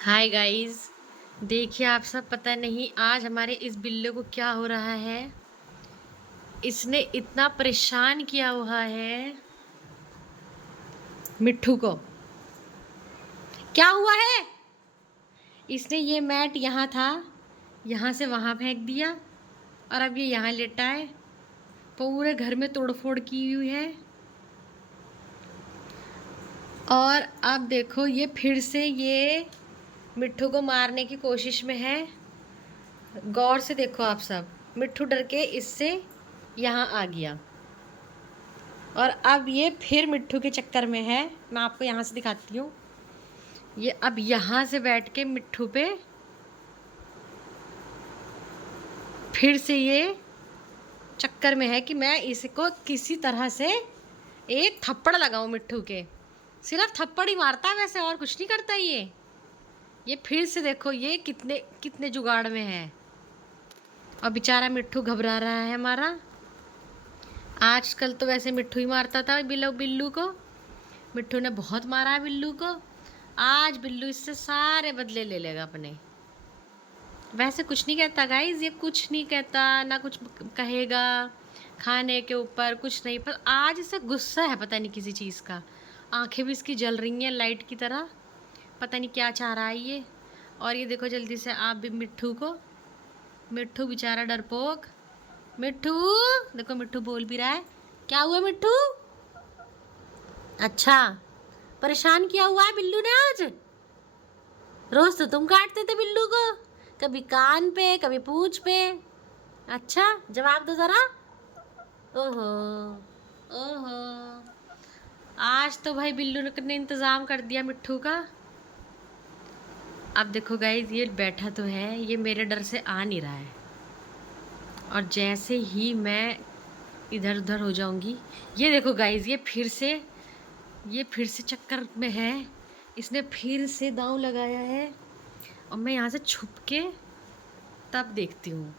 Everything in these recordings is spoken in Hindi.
Hi guys. देखिए आप सब, पता नहीं आज हमारे इस बिल्ले को क्या हो रहा है। इसने इतना परेशान किया हुआ है मिट्ठू को। क्या हुआ है? इसने ये मैट यहाँ था, यहाँ से वहाँ फेंक दिया और अब ये यहाँ लेटा है। पूरे घर में तोड़फोड़ की हुई है। और अब देखो ये फिर से ये मिट्ठू को मारने की कोशिश में है। गौर से देखो आप सब, मिट्ठू डर के इससे यहाँ आ गया और अब ये फिर मिट्ठू के चक्कर में है। मैं आपको यहाँ से दिखाती हूँ। ये अब यहाँ से बैठ के मिट्ठू पे फिर से ये चक्कर में है कि मैं इसको किसी तरह से एक थप्पड़ लगाऊं मिट्ठू के। सिर्फ थप्पड़ ही मारता है वैसे, और कुछ नहीं करता ये फिर से देखो ये कितने कितने जुगाड़ में है। और बेचारा मिट्ठू घबरा रहा है हमारा। आजकल तो वैसे मिट्ठू ही मारता था बिल्लू को। मिट्ठू ने बहुत मारा है बिल्लू को। आज बिल्लू इससे सारे बदले ले लेगा अपने। वैसे कुछ नहीं कहता गाइज, ये कुछ नहीं कहता, ना कुछ कहेगा खाने के ऊपर, कुछ नहीं। पर आज इसे गुस्सा है, पता नहीं किसी चीज़ का। आंखें भी इसकी जल रही हैं लाइट की तरह। पता नहीं क्या चाह रहा है ये। और ये देखो जल्दी से आप भी मिट्ठू को। मिट्ठू बेचारा डरपोक। मिट्ठू देखो, मिट्ठू बोल भी रहा है। क्या हुआ मिट्ठू? अच्छा, परेशान किया हुआ है बिल्लू ने आज। रोज तो तुम काटते थे बिल्लू को, कभी कान पे कभी पूंछ पे। अच्छा, जवाब दो जरा। ओहो ओहो, आज तो भाई बिल्लू ने इंतजाम कर दिया मिट्ठू का। अब देखो गाइज, ये बैठा तो है, ये मेरे डर से आ नहीं रहा है। और जैसे ही मैं इधर उधर हो जाऊंगी, ये देखो गाइज, ये फिर से चक्कर में है। इसने फिर से दांव लगाया है और मैं यहाँ से छुप के तब देखती हूँ।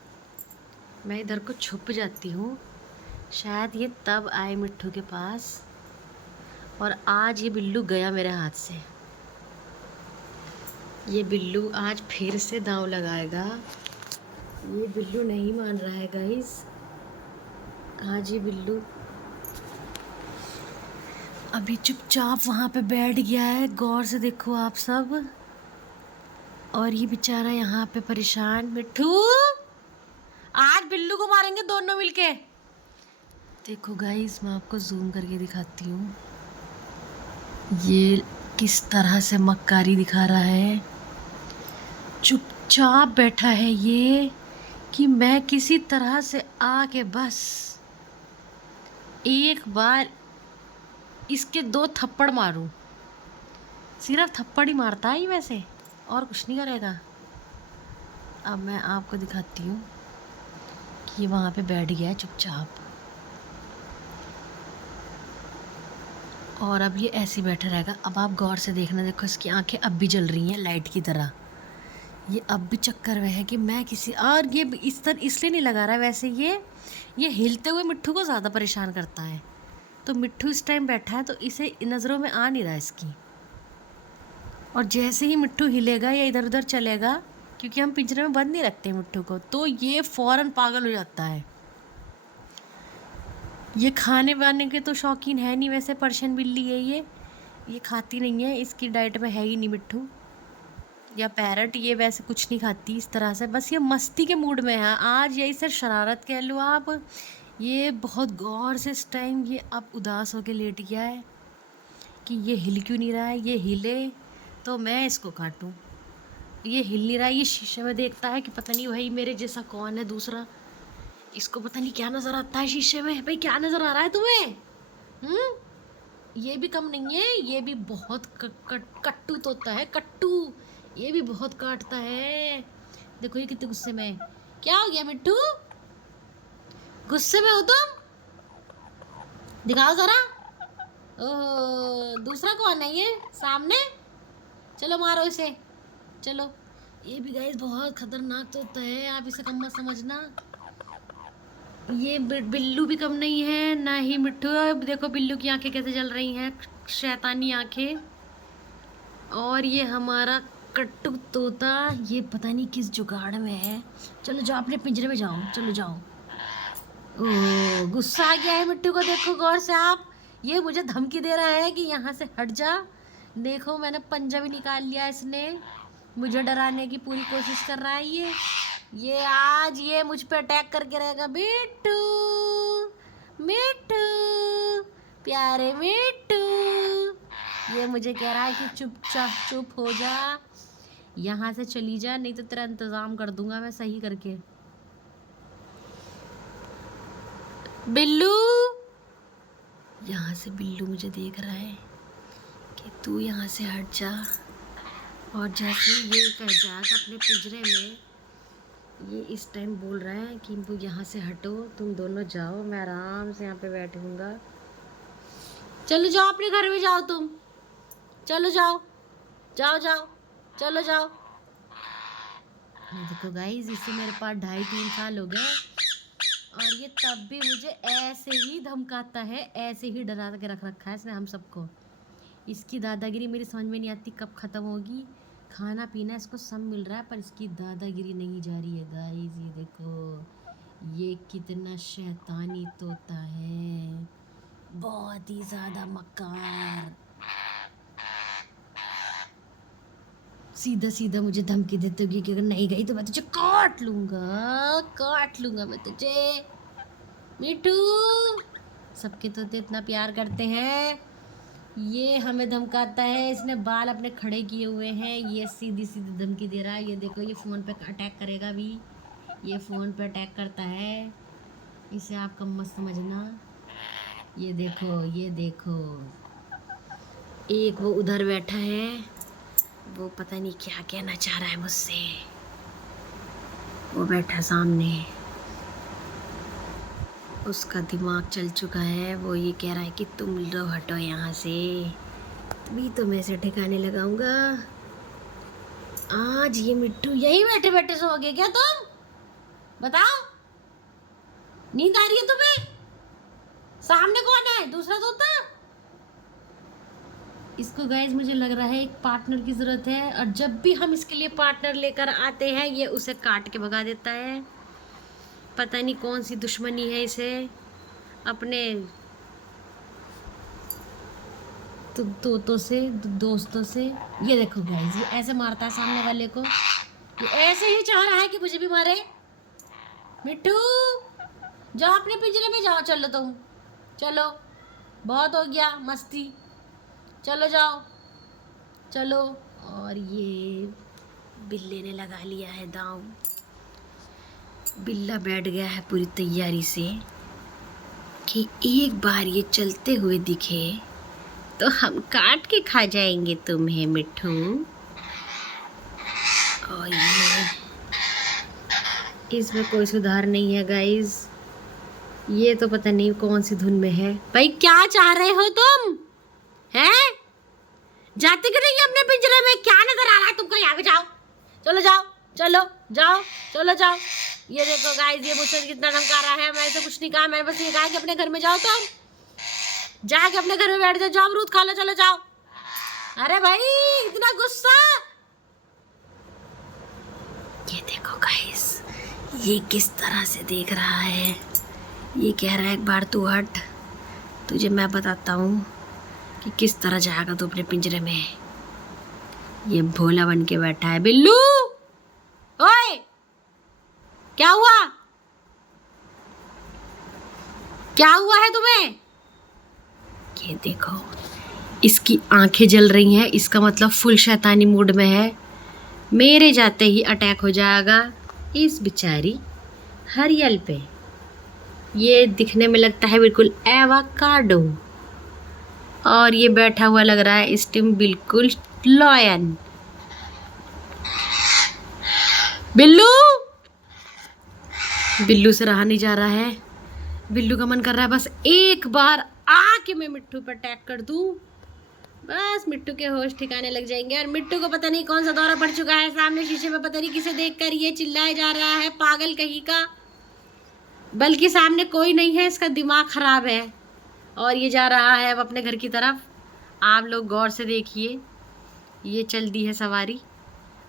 मैं इधर को छुप जाती हूँ, शायद ये तब आए मिट्ठू के पास। और आज ये बिल्लू गया मेरे हाथ से। ये बिल्लू आज फिर से दांव लगाएगा। ये बिल्लू नहीं मान रहा है गाइस। आज ये बिल्लू अभी चुपचाप वहाँ पे बैठ गया है। गौर से देखो आप सब। और ये बेचारा यहाँ पे परेशान। मिट्ठू, आज बिल्लू को मारेंगे दोनों मिलके। देखो गाइस, मैं आपको जूम करके दिखाती हूँ ये किस तरह से मक्कारी दिखा रहा है। चुपचाप बैठा है ये कि मैं किसी तरह से आके बस एक बार इसके 2 थप्पड़ मारूं। सिर्फ थप्पड़ ही मारता है वैसे, और कुछ नहीं करेगा। अब मैं आपको दिखाती हूँ कि ये वहाँ पे बैठ गया है चुपचाप। और अब ये ऐसे ही बैठा रहेगा। अब आप गौर से देखना, देखो इसकी आंखें अब भी जल रही हैं लाइट की तरह। ये अब भी चक्कर में है कि मैं किसी, और ये इस तरह इसलिए नहीं लगा रहा है। वैसे ये हिलते हुए मिट्ठू को ज़्यादा परेशान करता है। तो मिट्ठू इस टाइम बैठा है तो इसे नज़रों में आ नहीं रहा इसकी। और जैसे ही मिट्ठू हिलेगा या इधर उधर चलेगा, क्योंकि हम पिंजरे में बंद नहीं रखते मिट्ठू को, तो ये फ़ौरन पागल हो जाता है। ये खाने वाने के तो शौकीन है नहीं वैसे, पर्शियन बिल्ली है ये खाती नहीं है, इसकी डाइट में है ही नहीं मिट्ठू या पैरट। ये वैसे कुछ नहीं खाती इस तरह से, बस ये मस्ती के मूड में है आज। यही सर शरारत कह लो आप। ये बहुत गौर से इस टाइम ये अब उदास होकर लेट गया है कि ये हिल क्यों नहीं रहा है। ये हिले तो मैं इसको काटूं। ये हिल नहीं रहा है। ये शीशे में देखता है कि पता नहीं भाई मेरे जैसा कौन है दूसरा। इसको पता नहीं क्या नज़र आता है शीशे में। भाई क्या नज़र आ रहा है तुम्हें? ये भी कम नहीं है, ये भी बहुत कट्टू तोता है, कट्टू। ये भी बहुत काटता है। देखो ये कितने गुस्से में है। क्या हो गया मिट्टू? गुस्से में हो तुम? दिखाओ जरा। ओह, दूसरा कौन है ये सामने? चलो मारो इसे, चलो। ये भी गाइस बहुत खतरनाक तोता है, आप इसे कम मत समझना। ये बिल्लू भी कम नहीं है, ना ही मिट्टू। देखो बिल्लू की आंखें कैसे जल रही हैं, शैतानी आंखें। और ये हमारा कट्टू तोता ये पता नहीं किस जुगाड़ में है। चलो जाओ अपने पिंजरे में जाओ, चलो जाओ। ओ गुस्सा आ गया है मिट्टू को, देखो गौर से आप। ये मुझे धमकी दे रहा है कि यहाँ से हट जा। देखो मैंने पंजा भी निकाल लिया, इसने मुझे डराने की पूरी कोशिश कर रहा है ये आज ये मुझ पे अटैक करके रहेगा। मिट्टू मिट्टू प्यारे मिट्टू, ये मुझे कह रहा है कि चुपचाप चुप हो जा, यहाँ से चली जा, नहीं तो तेरा इंतजाम कर दूंगा मैं सही करके। बिल्लू, यहाँ से बिल्लू मुझे देख रहा है कि तू यहाँ से हट जा। और जैसे ये कह जाएगा अपने पिंजरे में, ये इस टाइम बोल रहा है कि वो यहाँ से हटो, तुम दोनों जाओ, मैं आराम से यहाँ पे बैठूंगा। चलो जाओ अपने घर में जाओ, तुम चलो जाओ जाओ जाओ, चलो जाओ। देखो गाइस, इससे मेरे पास 2.5-3 साल हो गए और ये तब भी मुझे ऐसे ही धमकाता है, ऐसे ही डरा के रख रखा है इसने हम सबको। इसकी दादागिरी मेरी समझ में नहीं आती कब ख़त्म होगी। खाना पीना इसको सब मिल रहा है पर इसकी दादागिरी नहीं जा रही है गाइस। ये देखो ये कितना शैतानी तोता है, बहुत ही ज़्यादा मक्कार। सीधा सीधा मुझे धमकी देते हुए कि अगर नहीं गई तो मैं तुझे काट लूँगा मैं तुझे। मिठू, सबके तोते इतना प्यार करते हैं, ये हमें धमकाता है। इसने बाल अपने खड़े किए हुए हैं, ये सीधी सीधी धमकी दे रहा है। ये देखो ये फ़ोन पे अटैक करेगा भी, ये फ़ोन पे अटैक करता है, इसे आप कम मत समझना। ये देखो एक वो उधर बैठा है, वो पता नहीं क्या कहना चाह रहा है मुझसे। वो बैठा सामने, उसका दिमाग चल चुका है। वो ये कह रहा है कि तुम लोग हटो यहाँ से, तभी तो मैं इसे ठिकाने लगाऊंगा। आज ये मिट्टू यही बैठे बैठे सोओगे क्या तुम? बताओ, नींद आ रही है तुम्हें? सामने कौन है? दूसरा तोता। इसको गाइस मुझे लग रहा है एक पार्टनर की ज़रूरत है, और जब भी हम इसके लिए पार्टनर लेकर आते हैं ये उसे काट के भगा देता है। पता नहीं कौन सी दुश्मनी है इसे अपने तोतों से, दोस्तों से। ये देखो गाइस, ये ऐसे मारता है सामने वाले को, ये ऐसे ही चाह रहा है कि मुझे भी मारे। मिट्टू जाओ अपने पिंजरे में जाओ, चलो तुम चलो, बहुत हो गया मस्ती, चलो जाओ चलो। और ये बिल्ले ने लगा लिया है दांव, बिल्ला बैठ गया है पूरी तैयारी से कि एक बार ये चलते हुए दिखे तो हम काट के खा जाएंगे तुम्हें मिट्टू। और ये इसमें कोई सुधार नहीं है गाइस, ये तो पता नहीं कौन सी धुन में है। भाई क्या चाह रहे हो तुम? हैं? जाते क्यों नहीं अपने पिंजरे में? क्या नजर आ रहा है तुमको? यहाँ पे जाओ, चलो जाओ, चलो जाओ, चलो जाओ। ये देखो गाइस, ये मुझसे कितना धमका रहा है। मैंने तो कुछ नहीं कहा, मैंने बस ये कहा कि अपने घर में जाओ, तुम जाके अपने घर में बैठ जाओ, जाओ अमरूद खा लो, चलो जाओ। अरे भाई इतना गुस्सा। ये देखो गाइस, ये किस तरह से देख रहा है। ये कह रहा है एक बार तू हट, तुझे मैं बताता हूँ कि किस तरह जाएगा तू अपने पिंजरे में। ये भोला बन के बैठा है। बिल्लू, ओए क्या हुआ? क्या हुआ है तुम्हें? ये देखो इसकी आंखें जल रही हैं, इसका मतलब फुल शैतानी मूड में है। मेरे जाते ही अटैक हो जाएगा इस बेचारी हरियल पे। ये दिखने में लगता है बिल्कुल एवोकाडो, और ये बैठा हुआ लग रहा है इस टाइम बिल्कुल लॉयन। बिल्लू, बिल्लू से रहा नहीं जा रहा है। बिल्लू का मन कर रहा है बस एक बार आके मैं मिट्टू पर अटैक कर दूं, बस मिट्टू के होश ठिकाने लग जाएंगे। और मिट्टू को पता नहीं कौन सा दौरा पड़ चुका है, सामने शीशे में पता नहीं किसे देखकर ये चिल्लाए जा रहा है पागल कहीं का। बल्कि सामने कोई नहीं है, इसका दिमाग खराब है और ये जा रहा है अब अपने घर की तरफ। आप लोग गौर से देखिए, ये चल दी है सवारी।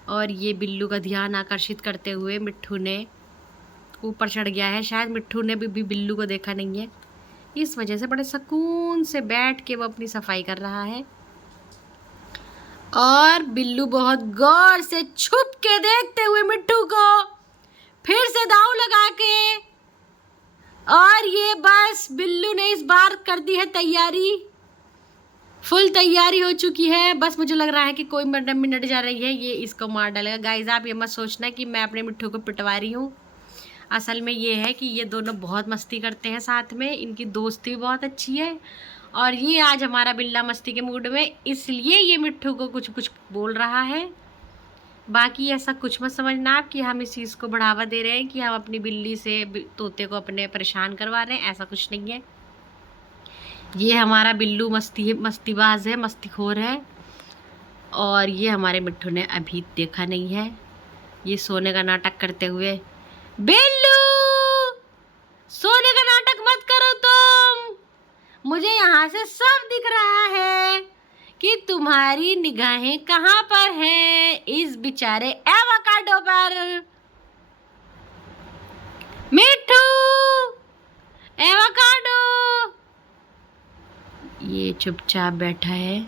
और ये बिल्लू का ध्यान आकर्षित करते हुए मिट्ठू ने ऊपर चढ़ गया है। शायद मिट्ठू ने भी बिल्लू को देखा नहीं है, इस वजह से बड़े सुकून से बैठ के वो अपनी सफाई कर रहा है। और बिल्लू बहुत गौर से छुप के देखते हुए मिट्ठू को, फिर से दाव लगा के, और ये बस बिल्लू ने इस बार कर दी है तैयारी, फुल तैयारी हो चुकी है। बस मुझे लग रहा है कि कोई मिनट जा रही है, ये इसको मार डालेगा। गाइस आप ये मत सोचना कि मैं अपने मिट्ठू को पिटवा रही हूँ, असल में ये है कि ये दोनों बहुत मस्ती करते हैं साथ में, इनकी दोस्ती भी बहुत अच्छी है। और ये आज हमारा बिल्ला मस्ती के मूड में, इसलिए ये मिट्ठू को कुछ कुछ बोल रहा है। बाकी ऐसा कुछ मत समझना आप कि हम इस चीज़ को बढ़ावा दे रहे हैं कि हम अपनी बिल्ली से तोते को अपने परेशान करवा रहे हैं, ऐसा कुछ नहीं है। ये हमारा बिल्लू मस्तीबाज है, मस्तीखोर है। और ये हमारे मिट्ठू ने अभी देखा नहीं है, ये सोने का नाटक करते हुए। बिल्लू, सोने का नाटक मत करो तुम, मुझे यहाँ से सब दिख रहा है कि तुम्हारी निगाहें कहाँ पर हैं, इस बेचारे एवोकाडो पर। मिट्ठू, एवोकाडो। ये चुपचाप बैठा है,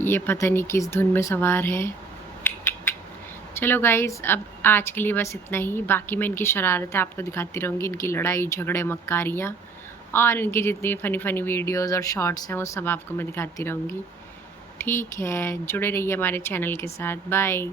ये पता नहीं किस धुन में सवार है। चलो गाइस, अब आज के लिए बस इतना ही। बाकी मैं इनकी शरारतें आपको दिखाती रहूँगी, इनकी लड़ाई झगड़े मक्कारियाँ, और इनकी जितनी फ़नी फ़नी वीडियोस और शॉर्ट्स हैं वो सब आपको मैं दिखाती रहूँगी। ठीक है, जुड़े रहिए हमारे चैनल के साथ। बाय।